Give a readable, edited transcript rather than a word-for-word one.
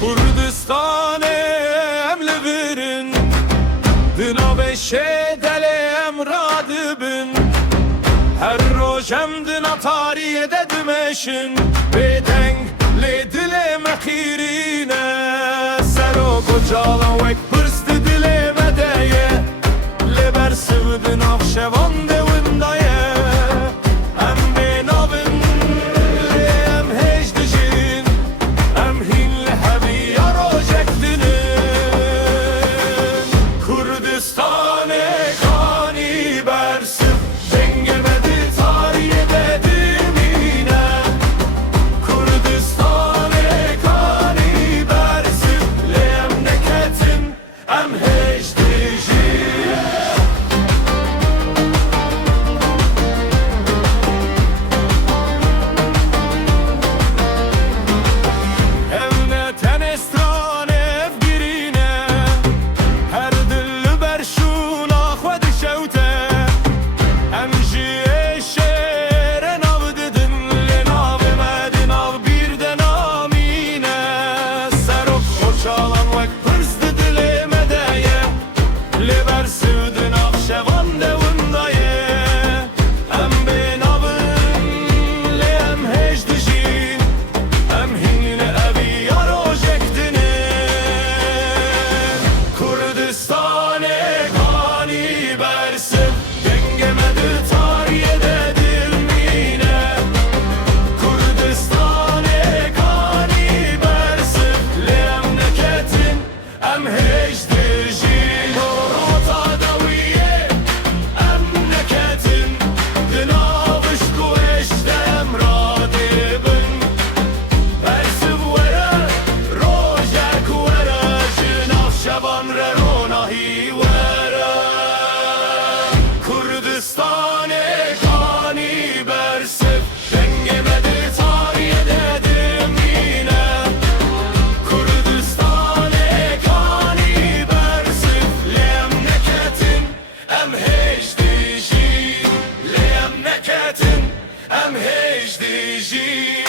Kurdistan emli birin Dina beşe delem radibin Her rojem dina tarihe dedim eşin Bedeng le dileme khirine Sero kocalan vek pırstı dileme deye Le bersivdin avşevan devindaye Em benavin le em hecdicin Em hinle hevi yarojekdinin Kurdistan'e kani bersiv Dengemedi tarihe dedim yine Kurdistan'e kani bersiv Le emneketin em hecdicin Kurdistan'e kani bersiv Dengemedi tarihe dedim yine Kurdistan'e kani bersiv Le emneketin em hecdicin Le emneketin em hecdicin